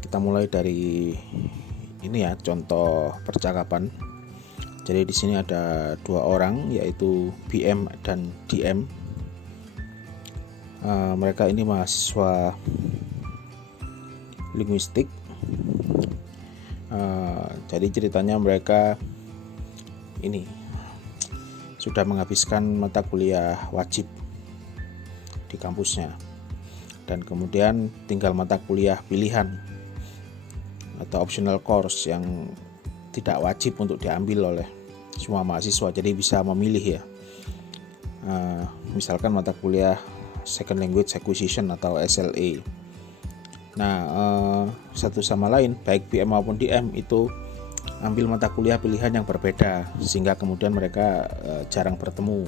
Kita mulai dari ini ya, contoh percakapan. Jadi di sini ada dua orang, yaitu BM dan DM. Mereka ini mahasiswa linguistik. Jadi ceritanya mereka ini sudah menghabiskan mata kuliah wajib di kampusnya, dan kemudian tinggal mata kuliah pilihan atau optional course yang tidak wajib untuk diambil oleh semua mahasiswa. Jadi bisa memilih ya, misalkan mata kuliah Second Language Acquisition atau SLA. Nah, satu sama lain baik PM maupun DM itu ambil mata kuliah pilihan yang berbeda, sehingga kemudian mereka jarang bertemu.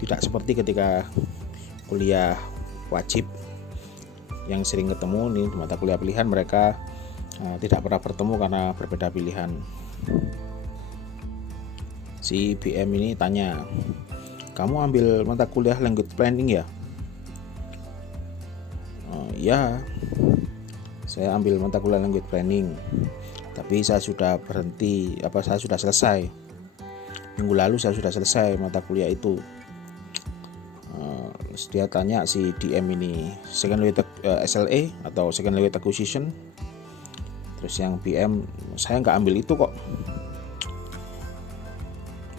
Tidak seperti ketika kuliah wajib yang sering ketemu, nih di mata kuliah pilihan mereka tidak pernah bertemu karena berbeda pilihan. Si BM ini tanya, kamu ambil mata kuliah language planning ya? Ya, saya ambil mata kuliah language planning, tapi saya sudah berhenti, saya sudah selesai. Minggu lalu saya sudah selesai mata kuliah itu. Terus dia tanya si DM ini, Second Language SLA atau Second Language Acquisition? Terus yang PM, saya nggak ambil itu kok.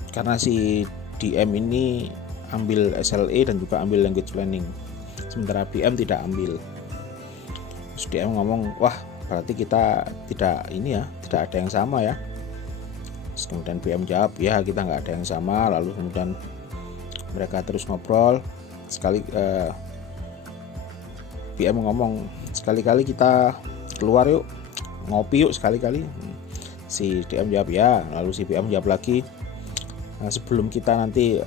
Karena si DM ini ambil SLA dan juga ambil language planning, sementara PM tidak ambil. Terus DM ngomong, wah berarti kita tidak ada yang sama ya. Terus kemudian PM jawab, ya kita nggak ada yang sama. Lalu kemudian mereka terus ngobrol. PM ngomong, sekali-kali kita keluar yuk, ngopi yuk sekali-kali. Si DM jawab ya. Lalu si PM jawab lagi, sebelum kita nanti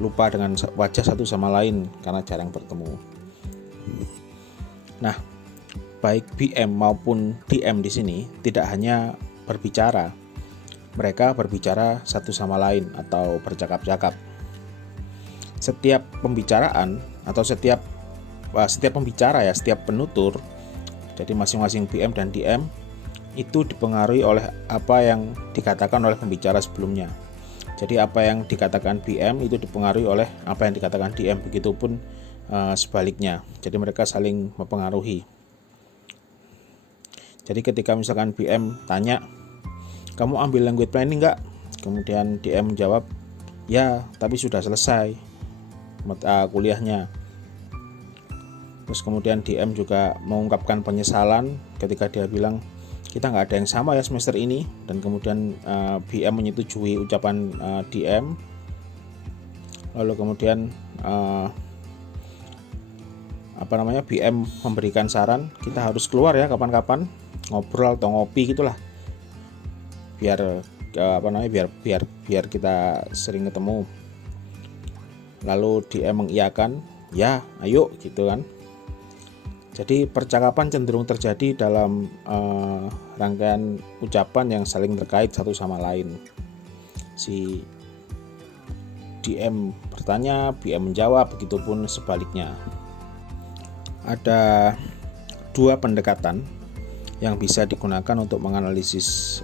lupa dengan wajah satu sama lain karena jarang bertemu. Nah, baik BM maupun DM di sini tidak hanya berbicara, mereka berbicara satu sama lain atau bercakap-cakap. Setiap pembicaraan atau setiap pembicara ya, setiap penutur, jadi masing-masing BM dan DM itu dipengaruhi oleh apa yang dikatakan oleh pembicara sebelumnya. Jadi apa yang dikatakan BM itu dipengaruhi oleh apa yang dikatakan DM, begitupun sebaliknya. Jadi mereka saling mempengaruhi. Jadi ketika misalkan BM tanya, kamu ambil language planning nggak? Kemudian DM menjawab, ya tapi sudah selesai kuliahnya. Terus kemudian DM juga mengungkapkan penyesalan ketika dia bilang, kita nggak ada yang sama ya semester ini. Dan kemudian BM menyetujui ucapan DM. Lalu kemudian BM memberikan saran, kita harus keluar ya kapan-kapan, ngobrol atau ngopi gitulah, biar kita sering ketemu. Lalu DM mengiyakan, ya ayo gitu kan. Jadi percakapan cenderung terjadi dalam rangkaian ucapan yang saling terkait satu sama lain. Si DM bertanya, BM menjawab, begitupun sebaliknya. Ada dua pendekatan yang bisa digunakan untuk menganalisis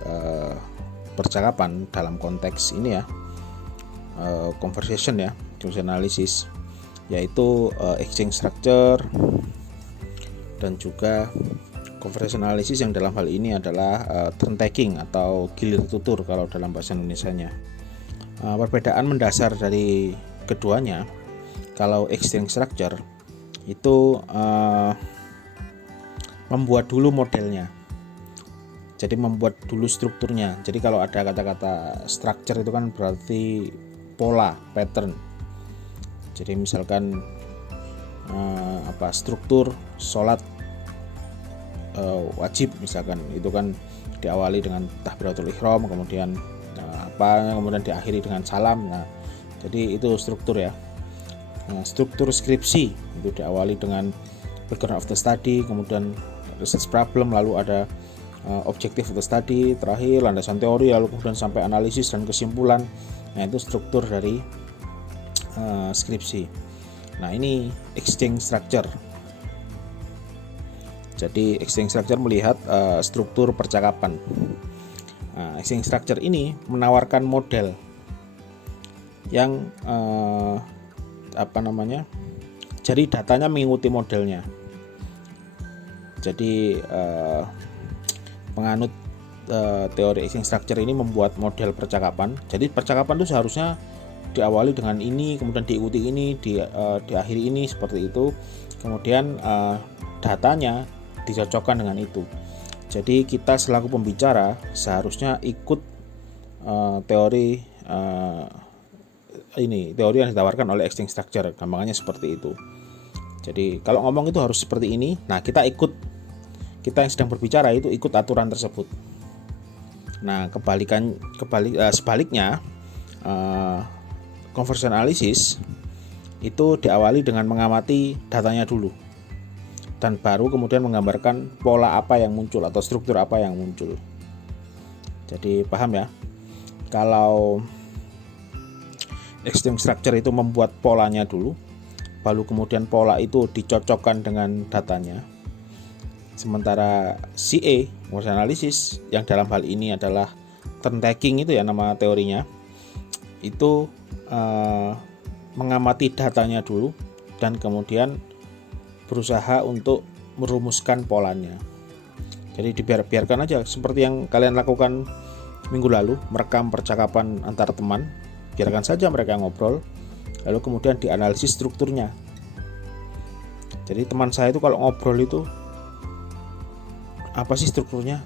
percakapan dalam konteks ini ya, conversation ya, analysis, yaitu exchange structure dan juga conversation analysis, yang dalam hal ini adalah turn taking atau gilir tutur kalau dalam bahasa Indonesianya. Perbedaan mendasar dari keduanya, kalau exchange structure itu membuat dulu modelnya, jadi membuat dulu strukturnya. Jadi kalau ada kata-kata structure itu kan berarti pola, pattern. Jadi misalkan struktur sholat wajib misalkan, itu kan diawali dengan takbiratul ihram, kemudian kemudian diakhiri dengan salam. Nah, jadi itu struktur ya. Struktur skripsi itu diawali dengan background of the study, kemudian research problem, lalu ada objective of the study, terakhir landasan teori, lalu kemudian sampai analisis dan kesimpulan. Nah, itu struktur dari skripsi. Nah, ini exchange structure. Jadi existing structure melihat struktur percakapan. Nah, existing structure ini menawarkan model yang jadi datanya mengikuti modelnya. Jadi penganut teori existing structure ini membuat model percakapan. Jadi percakapan itu seharusnya diawali dengan ini, kemudian diikuti ini, diakhiri ini, seperti itu. Kemudian datanya dicocokkan dengan itu. Jadi kita selaku pembicara seharusnya ikut teori yang ditawarkan oleh existing structure, gampangnya seperti itu. Jadi kalau ngomong itu harus seperti ini. Nah, kita yang sedang berbicara itu ikut aturan tersebut. Nah, sebaliknya conversion analysis itu diawali dengan mengamati datanya dulu, dan baru kemudian menggambarkan pola apa yang muncul atau struktur apa yang muncul. Jadi paham ya? Kalau existing structure itu membuat polanya dulu, lalu kemudian pola itu dicocokkan dengan datanya. Sementara CA, conversion analysis, yang dalam hal ini adalah turn taking itu ya nama teorinya, itu mengamati datanya dulu dan kemudian berusaha untuk merumuskan polanya. Jadi dibiarkan aja seperti yang kalian lakukan minggu lalu, merekam percakapan antar teman. Biarkan saja mereka ngobrol, lalu kemudian dianalisis strukturnya. Jadi teman saya itu kalau ngobrol itu apa sih strukturnya?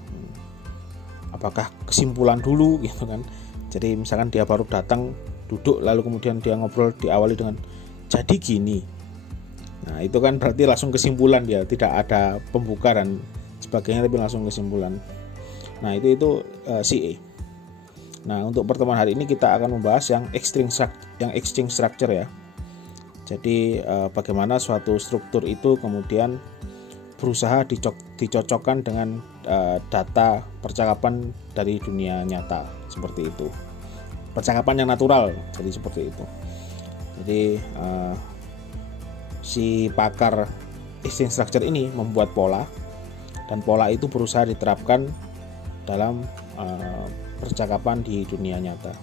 Apakah kesimpulan dulu gitu kan? Jadi misalkan dia baru datang, duduk, lalu kemudian dia ngobrol, diawali dengan jadi gini. Nah, itu kan berarti langsung kesimpulan dia, tidak ada pembuka dan sebagainya, tapi langsung kesimpulan. Nah, itu CA. Nah, untuk pertemuan hari ini kita akan membahas yang exchange structure ya. Jadi bagaimana suatu struktur itu kemudian berusaha dicocokkan dengan data percakapan dari dunia nyata, seperti itu. Percakapan yang natural, jadi seperti itu. Jadi si pakar exchange structure ini membuat pola, dan pola itu berusaha diterapkan dalam percakapan di dunia nyata.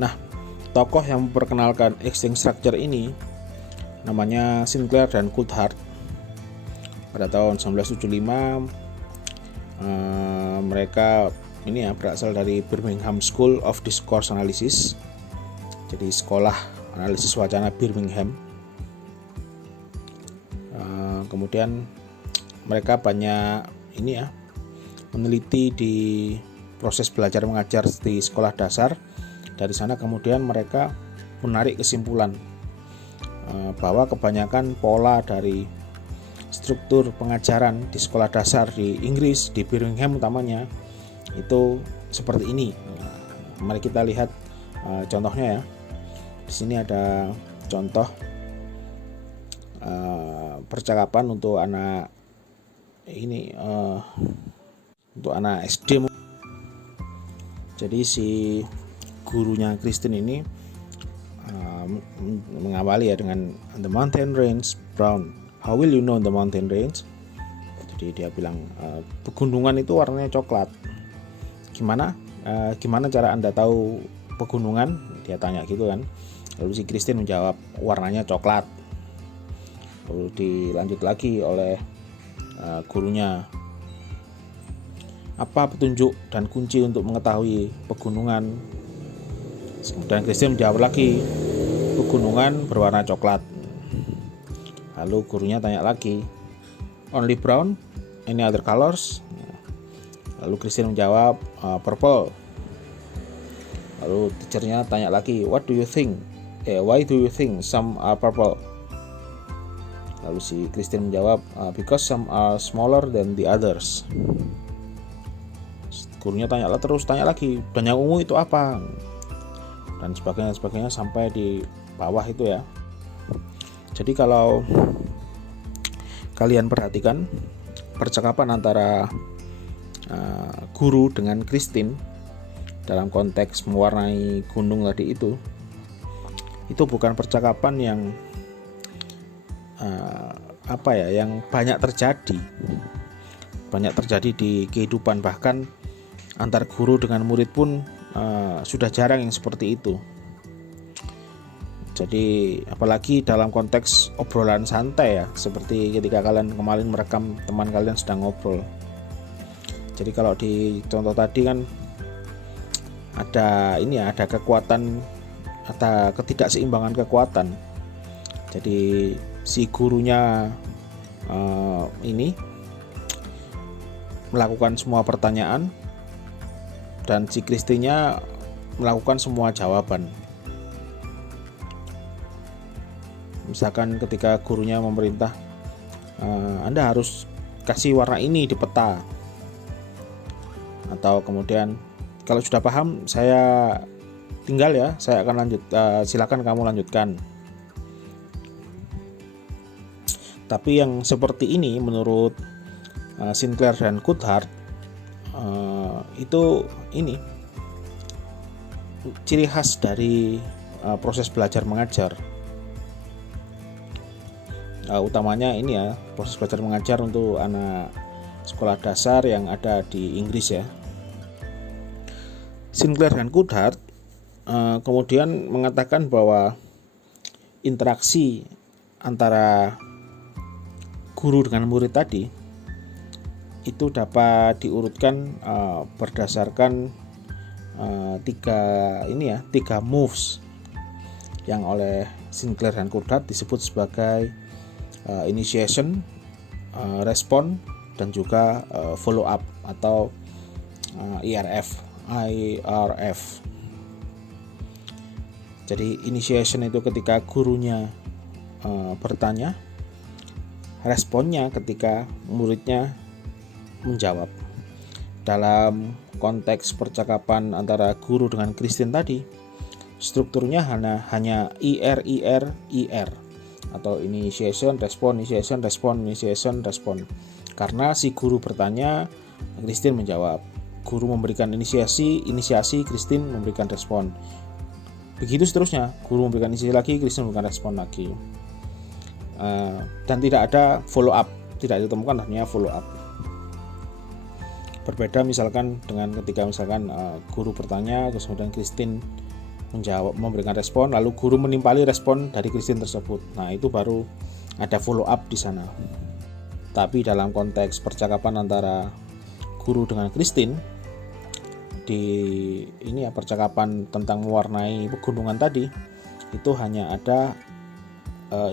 Nah, tokoh yang memperkenalkan exchange structure ini namanya Sinclair dan Coulthard. Pada tahun 1975 mereka berasal dari Birmingham School of Discourse Analysis. Jadi sekolah analisis wacana Birmingham. Kemudian mereka banyak meneliti di proses belajar mengajar di sekolah dasar. Dari sana kemudian mereka menarik kesimpulan bahwa kebanyakan pola dari struktur pengajaran di sekolah dasar di Inggris, di Birmingham utamanya, itu seperti ini. Mari kita lihat contohnya ya. Di sini ada contoh percakapan untuk anak SD. Jadi si gurunya Kristen ini mengawali ya dengan the mountain range brown. How will you know the mountain range? Jadi dia bilang pegunungan itu warnanya coklat. Gimana cara Anda tahu pegunungan? Dia tanya gitu kan. Lalu si Kristen menjawab warnanya coklat. Lalu dilanjut lagi oleh gurunya, apa petunjuk dan kunci untuk mengetahui pegunungan? Kemudian Kristen menjawab lagi, pegunungan berwarna coklat. Lalu gurunya tanya lagi, only brown, any other colors? Lalu Kristen menjawab purple. Lalu teachernya tanya lagi, what do you think? Why do you think some are purple? Lalu si Kristen menjawab, because some are smaller than the others. Gurunya tanya lagi, dan yang ungu itu apa? Dan sebagainya sampai di bawah itu ya. Jadi kalau kalian perhatikan percakapan antara guru dengan Kristen dalam konteks mewarnai gunung tadi itu bukan percakapan yang yang banyak terjadi di kehidupan, bahkan antar guru dengan murid pun sudah jarang yang seperti itu. Jadi apalagi dalam konteks obrolan santai ya, seperti ketika kalian kemarin merekam teman kalian sedang ngobrol. Jadi kalau di contoh tadi kan ada kekuatan, ada ketidakseimbangan kekuatan. Jadi si gurunya ini melakukan semua pertanyaan dan si Kristinya melakukan semua jawaban. Misalkan ketika gurunya memerintah, Anda harus kasih warna ini di peta, atau kemudian kalau sudah paham saya tinggal ya, saya akan lanjut, silakan kamu lanjutkan. Tapi yang seperti ini menurut Sinclair dan Coulthard itu ciri khas dari proses belajar mengajar. Utamanya proses belajar mengajar untuk anak sekolah dasar yang ada di Inggris ya. Sinclair dan Coulthard kemudian mengatakan bahwa interaksi antara guru dengan murid tadi itu dapat diurutkan berdasarkan tiga moves yang oleh Sinclair dan Coulthard disebut sebagai initiation, respon, dan juga follow up atau IRF. Jadi initiation itu ketika gurunya bertanya, responnya ketika muridnya menjawab. Dalam konteks percakapan antara guru dengan Kristen tadi, strukturnya hanya IR atau initiation, respon, initiation, respon, initiation, respon. Karena si guru bertanya, Kristen menjawab. Guru memberikan inisiasi, Kristen memberikan respon. Begitu seterusnya, guru memberikan inisiasi lagi, Kristen memberikan respon lagi. Dan tidak ada follow up, tidak ditemukan adanya follow up. Berbeda misalkan dengan ketika guru bertanya, terus kemudian Kristen menjawab, memberikan respon, lalu guru menimpali respon dari Kristen tersebut. Nah, itu baru ada follow up di sana. Tapi dalam konteks percakapan antara guru dengan Kristen di percakapan tentang mewarnai pegunungan tadi, itu hanya ada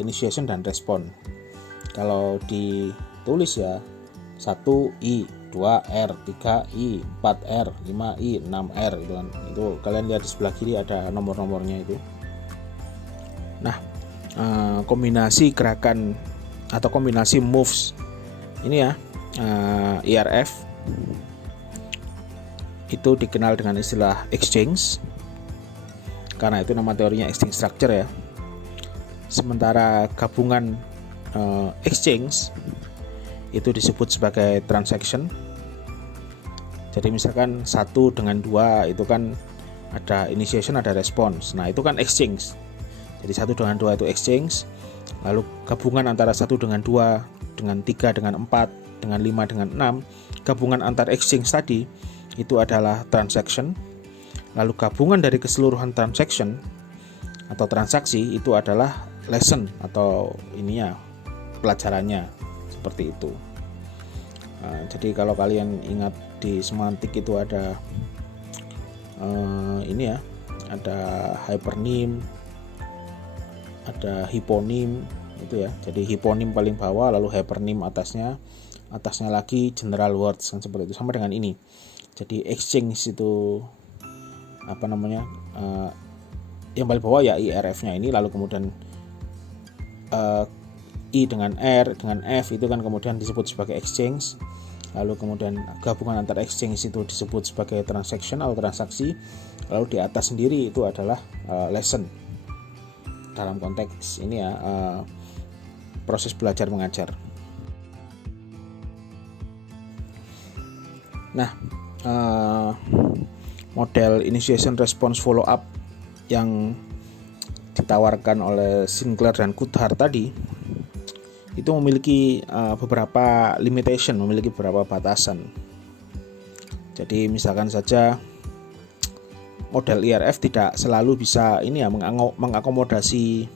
initiation dan respon. Kalau ditulis ya 1I, 2R, 3I, 4R, 5I, 6R gitu kan. Itu kalian lihat di sebelah kiri ada nomor-nomornya itu. Nah, kombinasi gerakan atau kombinasi moves ini ya, IRF itu dikenal dengan istilah exchange, karena itu nama teorinya exchange structure ya. Sementara gabungan exchange itu disebut sebagai transaction. Jadi misalkan 1 dengan 2 itu kan ada initiation, ada response. Nah, itu kan exchange. Jadi 1 dengan 2 itu exchange. Lalu gabungan antara 1 dengan 2, dengan 3, dengan 4, dengan 5, dengan 6, gabungan antar exchange tadi itu adalah transaction. Lalu gabungan dari keseluruhan transaction atau transaksi itu adalah lesson atau pelajarannya, seperti itu. Jadi kalau kalian ingat di semantik itu ada ada hypernym, ada hiponim itu ya. Jadi hiponim paling bawah, lalu hypernym atasnya lagi general words, kan seperti itu. Sama dengan ini. Jadi exchange itu yang paling bawah ya IRF-nya ini, lalu kemudian I dengan R dengan F itu kan kemudian disebut sebagai exchange. Lalu kemudian gabungan antar exchange itu disebut sebagai transaction atau transaksi. Lalu di atas sendiri itu adalah lesson. Dalam konteks ini ya, proses belajar mengajar. Nah, model initiation, response, follow up yang ditawarkan oleh Sinclair dan Coulthard tadi itu memiliki beberapa limitation, memiliki beberapa batasan. Jadi misalkan saja model IRF tidak selalu bisa mengakomodasi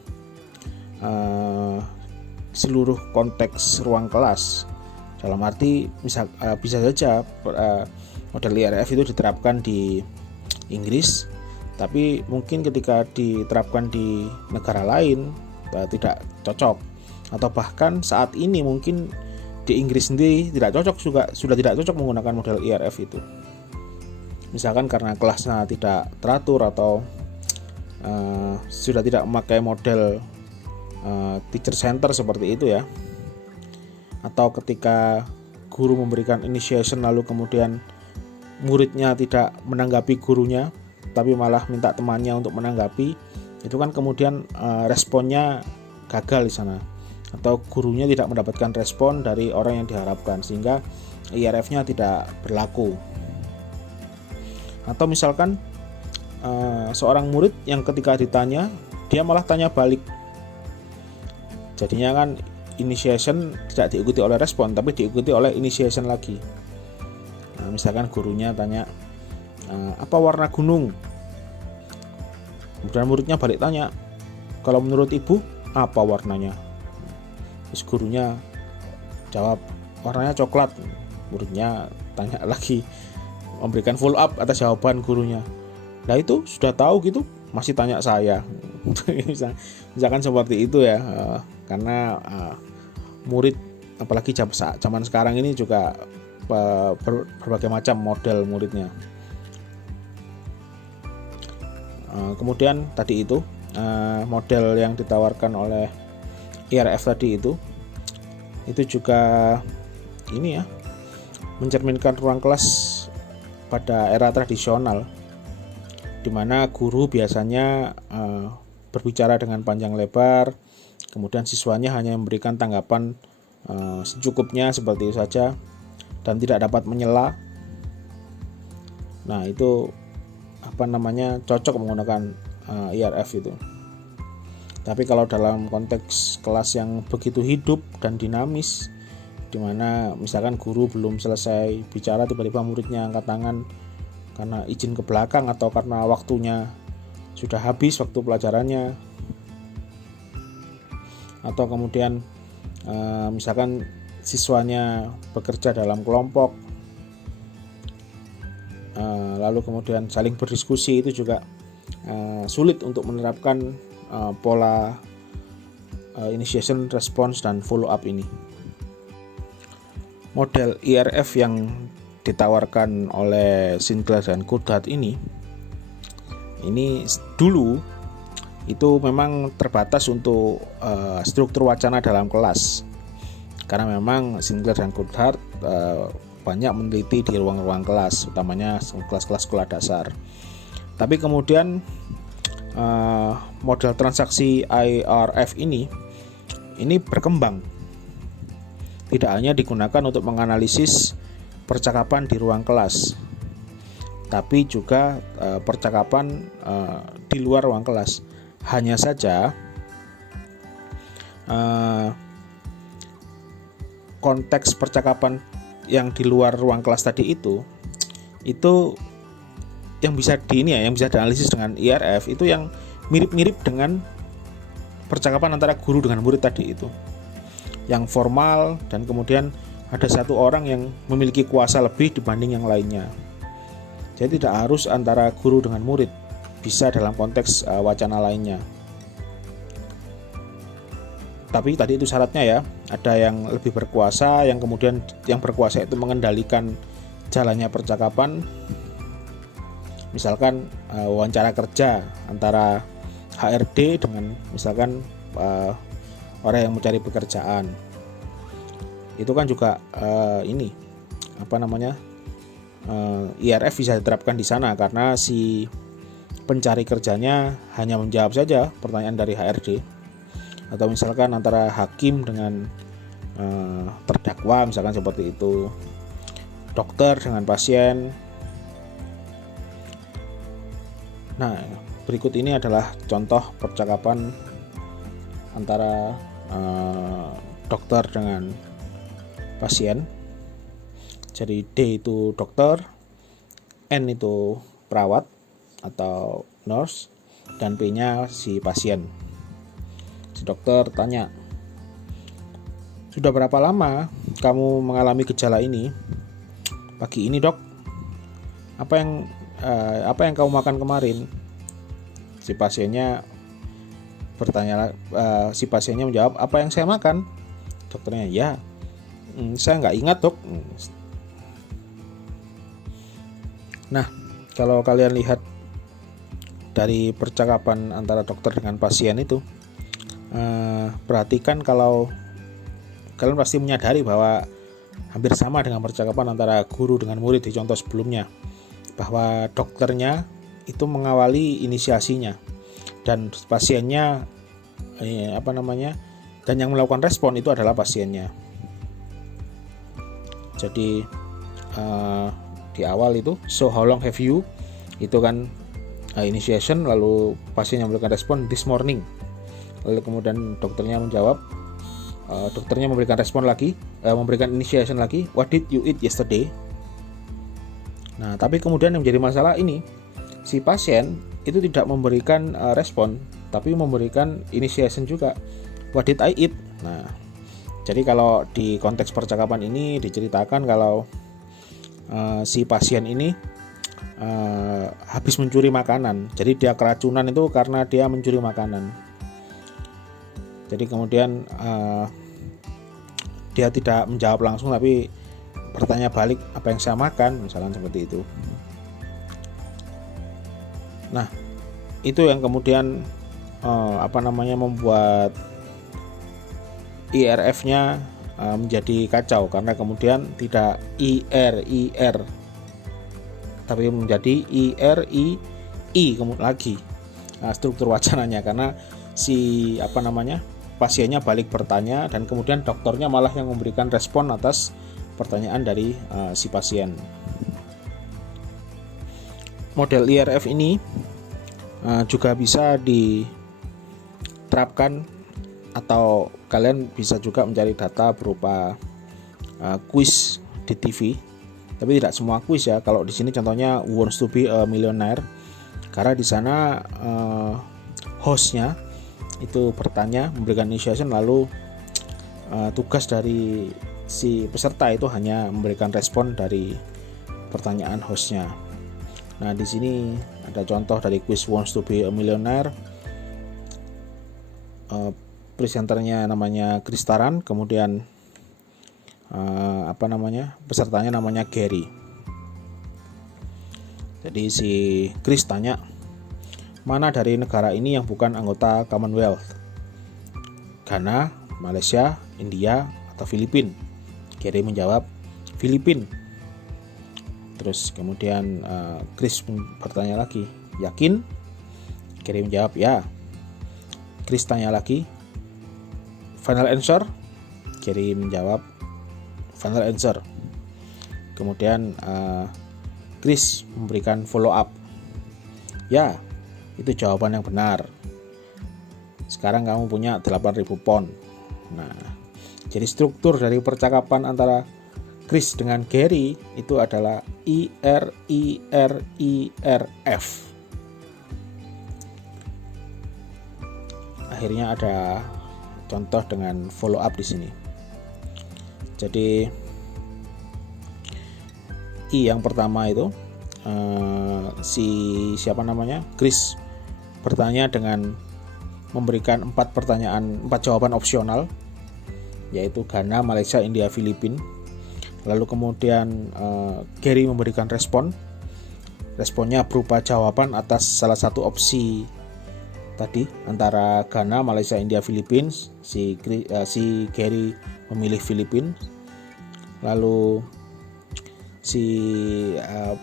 seluruh konteks ruang kelas. Dalam arti bisa saja model IRF itu diterapkan di Inggris, tapi mungkin ketika diterapkan di negara lain tidak cocok, atau bahkan saat ini mungkin di Inggris sendiri sudah tidak cocok menggunakan model IRF itu. Misalkan karena kelasnya tidak teratur, atau sudah tidak memakai model teacher center seperti itu ya. Atau ketika guru memberikan initiation lalu kemudian muridnya tidak menanggapi gurunya, tapi malah minta temannya untuk menanggapi, itu kan kemudian responnya gagal di sana, atau gurunya tidak mendapatkan respon dari orang yang diharapkan, sehingga IRF-nya tidak berlaku. Atau misalkan seorang murid yang ketika ditanya dia malah tanya balik, jadinya kan initiation tidak diikuti oleh respon, tapi diikuti oleh initiation lagi. Misalkan gurunya tanya apa warna gunung, kemudian muridnya balik tanya, kalau menurut ibu apa warnanya? Terus gurunya jawab warnanya coklat. Muridnya tanya lagi, memberikan follow up atas jawaban gurunya. Nah itu sudah tahu gitu masih tanya saya. Misalkan seperti itu ya. Karena murid, apalagi zaman sekarang ini juga berbagai macam model muridnya. Kemudian tadi itu model yang ditawarkan oleh IRF tadi itu juga ini ya, mencerminkan ruang kelas pada era tradisional, di mana guru biasanya berbicara dengan panjang lebar, kemudian siswanya hanya memberikan tanggapan secukupnya seperti itu saja dan tidak dapat menyela. Nah itu cocok menggunakan IRF itu. Tapi kalau dalam konteks kelas yang begitu hidup dan dinamis, di mana misalkan guru belum selesai bicara tiba-tiba muridnya angkat tangan karena izin ke belakang, atau karena waktunya sudah habis waktu pelajarannya, atau kemudian misalkan siswanya bekerja dalam kelompok, lalu kemudian saling berdiskusi, itu juga sulit untuk menerapkan pola initiation, response, dan follow up ini. Model IRF yang ditawarkan oleh Sinclair dan Coulthard ini dulu itu memang terbatas untuk struktur wacana dalam kelas, karena memang Sinclair dan Coulthard banyak meneliti di ruang-ruang kelas, utamanya kelas-kelas sekolah dasar. Tapi kemudian model transaksi IRF ini berkembang, tidak hanya digunakan untuk menganalisis percakapan di ruang kelas, tapi juga percakapan di luar ruang kelas. Hanya saja konteks percakapan yang di luar ruang kelas tadi itu yang bisa dianalisis dengan IRF itu yang mirip-mirip dengan percakapan antara guru dengan murid tadi itu, yang formal, dan kemudian ada satu orang yang memiliki kuasa lebih dibanding yang lainnya. Jadi tidak harus antara guru dengan murid, bisa dalam konteks wacana lainnya. Tapi tadi itu syaratnya ya, ada yang lebih berkuasa, yang kemudian yang berkuasa itu mengendalikan jalannya percakapan. Misalkan wawancara kerja antara HRD dengan misalkan orang yang mencari pekerjaan, itu kan juga IRF bisa diterapkan di sana, karena si pencari kerjanya hanya menjawab saja pertanyaan dari HRD. Atau misalkan antara hakim dengan terdakwa, misalkan seperti itu, dokter dengan pasien. Nah, berikut ini adalah contoh percakapan antara dokter dengan pasien. Jadi D itu dokter, N itu perawat atau nurse, dan P-nya si pasien. Si dokter tanya, sudah berapa lama kamu mengalami gejala ini? Pagi ini, dok. Apa yang kamu makan kemarin? Si pasiennya menjawab, apa yang saya makan? Dokternya, ya, saya nggak ingat, dok. Nah, kalau kalian lihat dari percakapan antara dokter dengan pasien itu, perhatikan kalau kalian pasti menyadari bahwa hampir sama dengan percakapan antara guru dengan murid di contoh sebelumnya, bahwa dokternya itu mengawali inisiasinya dan pasiennya dan yang melakukan respon itu adalah pasiennya. Jadi di awal itu, so how long have you, itu kan initiation, lalu pasien yang memberikan respon this morning, lalu kemudian dokternya menjawab, dokternya memberikan respon lagi, memberikan initiation lagi, what did you eat yesterday. Nah, tapi kemudian yang menjadi masalah ini, si pasien itu tidak memberikan respon, tapi memberikan initiation juga, what did I eat. Nah, jadi kalau di konteks percakapan ini diceritakan kalau si pasien ini habis mencuri makanan, jadi dia keracunan itu karena dia mencuri makanan. Jadi kemudian dia tidak menjawab langsung, tapi bertanya balik, apa yang saya makan, misalnya seperti itu. Nah, itu yang kemudian membuat IRF-nya menjadi kacau, karena kemudian tidak IR tapi menjadi IRI lagi struktur wacananya, karena si pasiennya balik bertanya dan kemudian dokternya malah yang memberikan respon atas pertanyaan dari si pasien. Model IRF ini juga bisa diterapkan, atau kalian bisa juga mencari data berupa kuis di TV, tapi tidak semua kuis ya. Kalau di sini contohnya Who Wants to Be a Millionaire, karena di sana hostnya itu bertanya, memberikan initiation, lalu tugas dari si peserta itu hanya memberikan respon dari pertanyaan hostnya. Nah, di sini ada contoh dari kuis Who Wants to Be a Millionaire. Presenternya namanya Chris Taran, kemudian pesertanya namanya Gary. Jadi si Chris tanya, mana dari negara ini yang bukan anggota Commonwealth? Ghana, Malaysia, India, atau Filipina? Gary menjawab Filipina. Terus kemudian Chris bertanya lagi, yakin? Gary menjawab ya. Chris tanya lagi, final answer? Gary menjawab final answer. Kemudian Chris memberikan follow up, ya, itu jawaban yang benar. Sekarang kamu punya 8.000 pound. Nah, jadi struktur dari percakapan antara Chris dengan Gary itu adalah IRF. Akhirnya ada contoh dengan follow up di sini. Jadi I yang pertama itu Chris bertanya dengan memberikan 4 jawaban opsional, yaitu Ghana, Malaysia, India, Filipina. Lalu kemudian Gary memberikan responnya berupa jawaban atas salah satu opsi tadi antara Ghana, Malaysia, India, Filipina. Si Gary memilih Filipina. Lalu si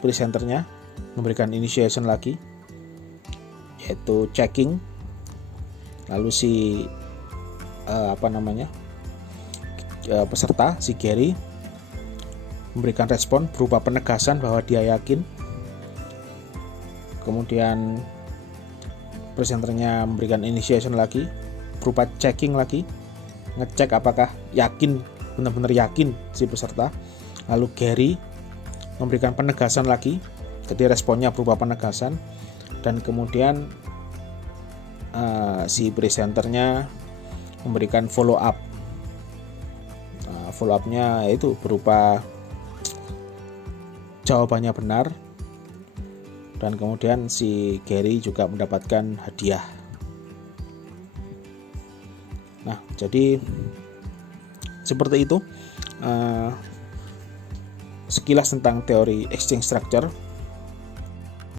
presenternya memberikan initiation lagi, yaitu checking. Lalu si peserta, si Gary, memberikan respon berupa penegasan bahwa dia yakin. Kemudian presenternya memberikan initiation lagi berupa checking lagi, ngecek apakah benar-benar yakin si peserta. Lalu Gary memberikan penegasan lagi, jadi responnya berupa penegasan, dan kemudian si presenternya memberikan follow up. Follow up-nya itu berupa jawabannya benar, dan kemudian si Gary juga mendapatkan hadiah. Nah, jadi seperti itu sekilas tentang teori exchange structure.